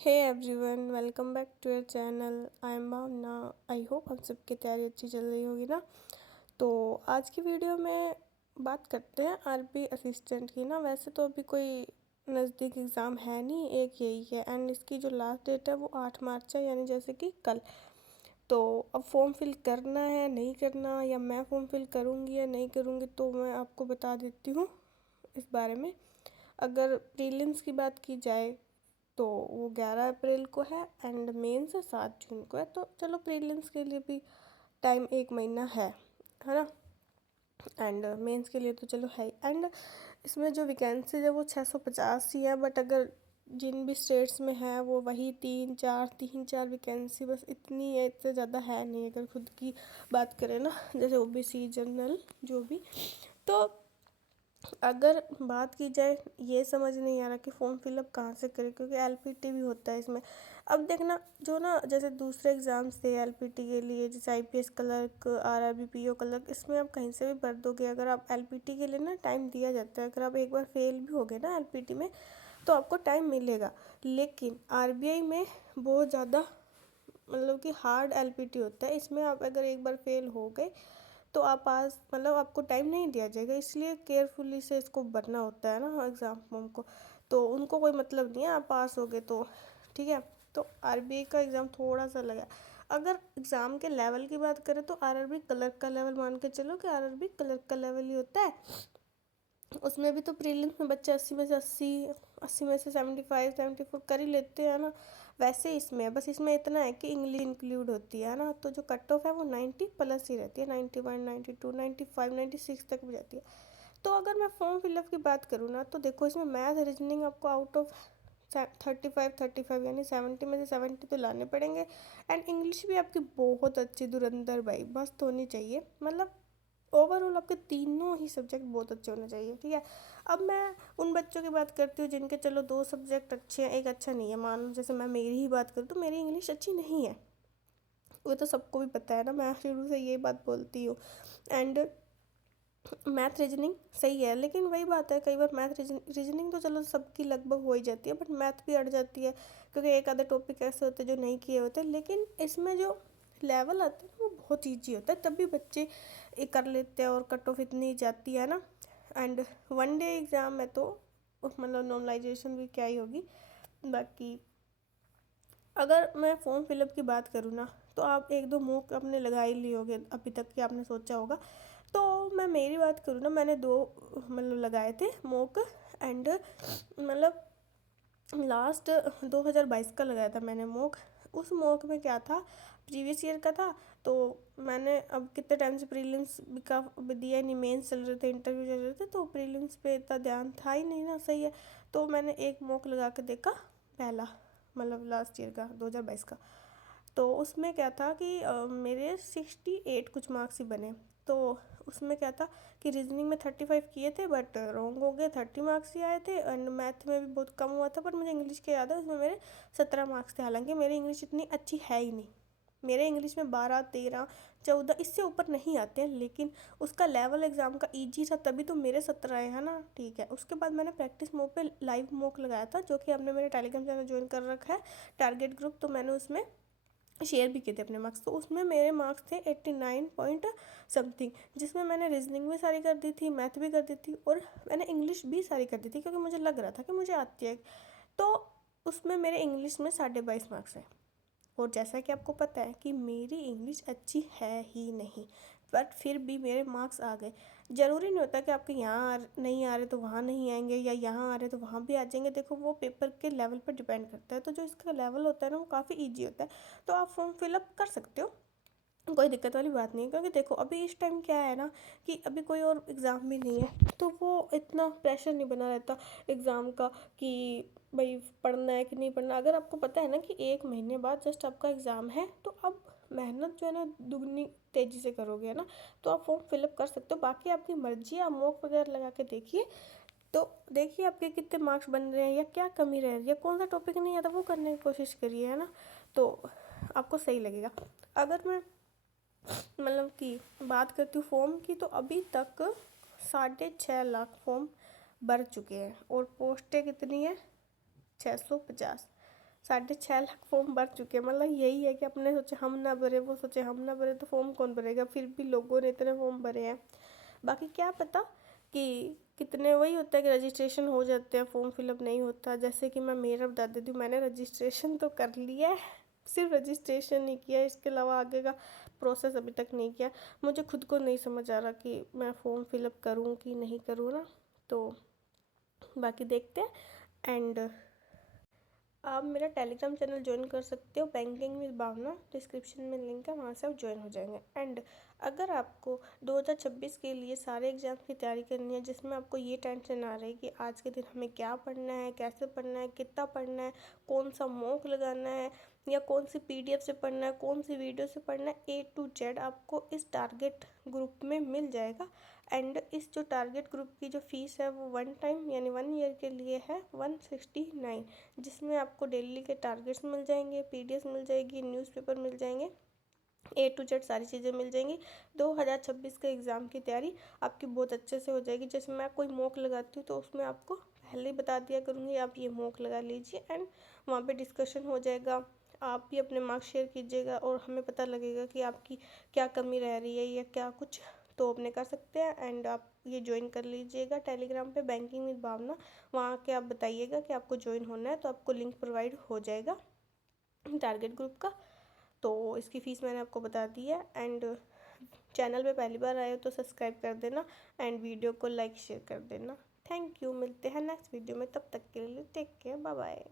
Hey everyone, welcome back to your channel. I am Bhavna. I hope हम सबकी तैयारी अच्छी चल रही होगी ना। तो आज की वीडियो में बात करते हैं आरबी असिस्टेंट की ना। वैसे तो अभी कोई नज़दीक एग्ज़ाम है नहीं, एक यही है एंड इसकी जो लास्ट डेट है वो 8 मार्च है, यानी जैसे कि कल। तो अब फॉर्म फिल करना है नहीं करना, या मैं फॉर्म फिल करूँगी या नहीं करूँगी, तो मैं आपको बता देती हूँ इस बारे में। अगर प्रीलिम्स की बात की जाए तो वो 11 अप्रैल को है एंड मेंस 7 जून को है। तो चलो प्रीलिम्स के लिए भी टाइम 1 महीना है ना। एंड मेंस के लिए तो चलो है। एंड इसमें जो वैकेंसीज है वो 650 ही है, बट अगर जिन भी स्टेट्स में है वो वही तीन चार वैकेंसी बस इतनी है, इससे ज़्यादा है नहीं। अगर खुद की बात करें ना, जैसे ओबीसी जनरल जो भी। तो अगर बात की जाए, ये समझ नहीं आ रहा कि फॉर्म फिलअप कहाँ से करें, क्योंकि एलपीटी भी होता है इसमें। अब देखना, जो ना जैसे दूसरे एग्ज़ाम्स थे एलपीटी के लिए, जैसे IPS clerk, RRB PO clerk, इसमें आप कहीं से भी भर दोगे। अगर आप एलपीटी के लिए ना टाइम दिया जाता है, अगर आप एक बार फेल भी हो गए ना एलपीटी में तो आपको टाइम मिलेगा। लेकिन आरबीआई में बहुत ज़्यादा मतलब कि हार्ड एलपीटी होता है। इसमें आप अगर एक बार फेल हो गए तो आप पास मतलब आपको टाइम नहीं दिया जाएगा, इसलिए केयरफुली से इसको भरना होता है ना एग्ज़ाम फॉर्म को। तो उनको कोई मतलब नहीं है, आप पास हो गए तो ठीक है। तो आरबीआई का एग्ज़ाम थोड़ा सा लगा। अगर एग्ज़ाम के लेवल की बात करें तो आरआरबी क्लर्क का लेवल मान के चलो कि आरआरबी क्लर्क का लेवल ही होता है। उसमें भी तो प्रीलिम्स में बच्चे 80 में से 75 74 कर ही लेते हैं ना। वैसे इसमें है, बस इसमें इतना है कि इंग्लिश इंक्लूड होती है ना, तो जो कट ऑफ है वो 90+ ही रहती है। 91 92 95 96 तक भी जाती है। तो अगर मैं फॉर्म फिलअप की बात करूँ ना, तो देखो इसमें मैथ रीजनिंग आपको आउट ऑफ 35 यानी 70 में से 70 तो लाने पड़ेंगे। एंड इंग्लिश भी आपकी बहुत अच्छी धुरंधर भाई मस्त होनी चाहिए। मतलब ओवरऑल आपके तीनों ही सब्जेक्ट बहुत अच्छे होने चाहिए, ठीक है। अब मैं उन बच्चों की बात करती हूँ जिनके चलो 2 सब्जेक्ट अच्छे हैं, एक अच्छा नहीं है। मान लो जैसे मैं मेरी ही बात करूँ तो मेरी इंग्लिश अच्छी नहीं है, वो तो सबको भी पता है ना, मैं शुरू से ये बात बोलती हूँ। एंड मैथ रीजनिंग सही है, लेकिन वही बात है, कई बार मैथ रीजनिंग तो चलो सबकी लगभग हो ही जाती है, बट मैथ भी अड़ जाती है, क्योंकि एक आधे टॉपिक ऐसे होते हैं जो नहीं किए होते। लेकिन इसमें जो लेवल आता है वो बहुत ईजी होता है, तभी बच्चे ये कर लेते हैं और कट ऑफ इतनी जाती है ना। एंड 1 डे एग्ज़ाम में तो मतलब नॉर्मलाइजेशन भी क्या ही होगी। बाकी अगर मैं फॉर्म फिलअप की बात करूँ ना, तो आप एक दो मॉक अपने लगा ही लिए होगे अभी तक कि आपने सोचा होगा। तो मैं मेरी बात करूँ ना, मैंने 2 मतलब लगाए थे मॉक। एंड मतलब लास्ट 2022 का लगाया था मैंने मॉक। उस मॉक में क्या था, प्रीवियस ईयर का था। तो मैंने अब कितने टाइम से प्रीलिम्स का दिया नहीं, मेंस चल रहे थे, इंटरव्यू चल रहे थे, तो प्रीलिम्स पे इतना ध्यान था ही नहीं ना, सही है। तो मैंने एक मॉक लगा के देखा, पहला मतलब लास्ट ईयर का 2022 का। तो उसमें क्या था कि मेरे 68 कुछ मार्क्स ही बने। तो उसमें क्या था कि रीजनिंग में 35 किए थे बट रॉन्ग हो गए, 30 मार्क्स ही आए थे। एंड मैथ में भी बहुत कम हुआ था, पर मुझे इंग्लिश के याद है उसमें मेरे 17 मार्क्स थे। हालांकि मेरी इंग्लिश इतनी अच्छी है ही नहीं, मेरे इंग्लिश में 12 13 14 इससे ऊपर नहीं आते हैं, लेकिन उसका लेवल एग्ज़ाम का ईजी था तभी तो मेरे 17 आए, है ना, ठीक है। उसके बाद मैंने प्रैक्टिस मोड पे लाइव मॉक लगाया था, जो कि हमने मेरे टेलीग्राम चैनल ज्वाइन कर रखा है, टारगेट ग्रुप। तो मैंने उसमें शेयर भी किए थे अपने मार्क्स। तो उसमें मेरे मार्क्स थे 89 पॉइंट समथिंग, जिसमें मैंने रीजनिंग भी सारी कर दी थी, मैथ भी कर दी थी, और मैंने इंग्लिश भी सारी कर दी थी, क्योंकि मुझे लग रहा था कि मुझे आती है। तो उसमें मेरे इंग्लिश में 22.5 मार्क्स है। और जैसा कि आपको पता है कि मेरी इंग्लिश अच्छी है ही नहीं, बट फिर भी मेरे मार्क्स आ गए। ज़रूरी नहीं होता कि आपके यहाँ नहीं आ रहे तो वहाँ नहीं आएंगे, या यहाँ आ रहे तो वहाँ भी आ जाएंगे। देखो वो पेपर के लेवल पर डिपेंड करता है। तो जो इसका लेवल होता है ना वो काफ़ी ईजी होता है, तो आप फॉर्म फिलअप कर सकते हो, कोई दिक्कत वाली बात नहीं है। क्योंकि देखो अभी इस टाइम क्या है ना कि अभी कोई और एग्ज़ाम भी नहीं है, तो वो इतना प्रेशर नहीं बना रहता एग्ज़ाम का कि भाई पढ़ना है कि नहीं पढ़ना। अगर आपको पता है ना कि 1 महीने बाद जस्ट आपका एग्ज़ाम है, तो अब मेहनत जो है ना दुगनी तेज़ी से करोगे, है ना। तो आप फॉर्म फिलअप कर सकते हो, बाकी आपकी मर्जी है। आप मॉक वगैरह लगा के देखिए, तो देखिए आपके कितने मार्क्स बन रहे हैं या क्या कमी रह रही है, कौन सा टॉपिक नहीं आता वो करने की कोशिश करिए, है ना। तो आपको सही लगेगा। अगर मैं मतलब कि बात करती हूँ फॉर्म की, तो अभी तक 6.5 लाख फॉर्म भर चुके हैं, और पोस्टें कितनी है, 650। 6.5 लाख फॉर्म भर चुके हैं। मतलब यही है कि अपने सोचे हम ना भरे, वो सोचे हम ना भरे, तो फॉर्म कौन भरेगा। फिर भी लोगों ने इतने फॉर्म भरे हैं। बाकी क्या पता कि कितने, वही होता है कि रजिस्ट्रेशन हो जाते हैं, फॉर्म फिलअप नहीं होता। जैसे कि मैं मेरा बता देती हूँ, मैंने रजिस्ट्रेशन तो कर लिया है, सिर्फ रजिस्ट्रेशन ही किया है, इसके अलावा आगे का प्रोसेस अभी तक नहीं किया। मुझे खुद को नहीं समझ आ रहा कि मैं फॉर्म फिलअप करूँ कि नहीं करूँ ना, तो बाकी देखते हैं। एंड आप मेरा टेलीग्राम चैनल ज्वाइन कर सकते हो, बैंकिंग विद भावना, डिस्क्रिप्शन में लिंक है, वहाँ से आप ज्वाइन हो जाएंगे। एंड अगर आपको 2026 के लिए सारे एग्जाम्स की तैयारी करनी है, जिसमें आपको ये टेंशन आ रही है कि आज के दिन हमें क्या पढ़ना है, कैसे पढ़ना है, कितना पढ़ना है, कौन सा मॉक लगाना है, या कौन सी PDF से पढ़ना है, कौन सी वीडियो से पढ़ना है, A to Z आपको इस टारगेट ग्रुप में मिल जाएगा। एंड इस जो टारगेट ग्रुप की जो फीस है वो 1 टाइम यानी 1 ईयर के लिए है 169, जिसमें आपको डेली के टारगेट्स मिल जाएंगे, PDF मिल जाएगी, न्यूज़पेपर मिल जाएंगे, A to Z सारी चीज़ें मिल जाएंगी। 2026 के एग्ज़ाम की तैयारी आपकी बहुत अच्छे से हो जाएगी। जैसे मैं कोई मॉक लगाती हूँ तो उसमें आपको पहले ही बता दिया करूँगी, आप ये मॉक लगा लीजिए, एंड वहाँ पे डिस्कशन हो जाएगा। आप भी अपने मार्क्स शेयर कीजिएगा और हमें पता लगेगा कि आपकी क्या कमी रह रही है या क्या कुछ, तो अपने कर सकते हैं। एंड आप ये ज्वाइन कर लीजिएगा टेलीग्राम पे, बैंकिंग विद भावना, वहाँ के आप बताइएगा कि आपको ज्वाइन होना है, तो आपको लिंक प्रोवाइड हो जाएगा टारगेट ग्रुप का। तो इसकी फ़ीस मैंने आपको बता दी है। एंड चैनल पे पहली बार आए हो तो सब्सक्राइब कर देना, एंड वीडियो को लाइक शेयर कर देना। थैंक यू, मिलते हैं नेक्स्ट वीडियो में, तब तक के लिए टेक केयर, बाय बाय।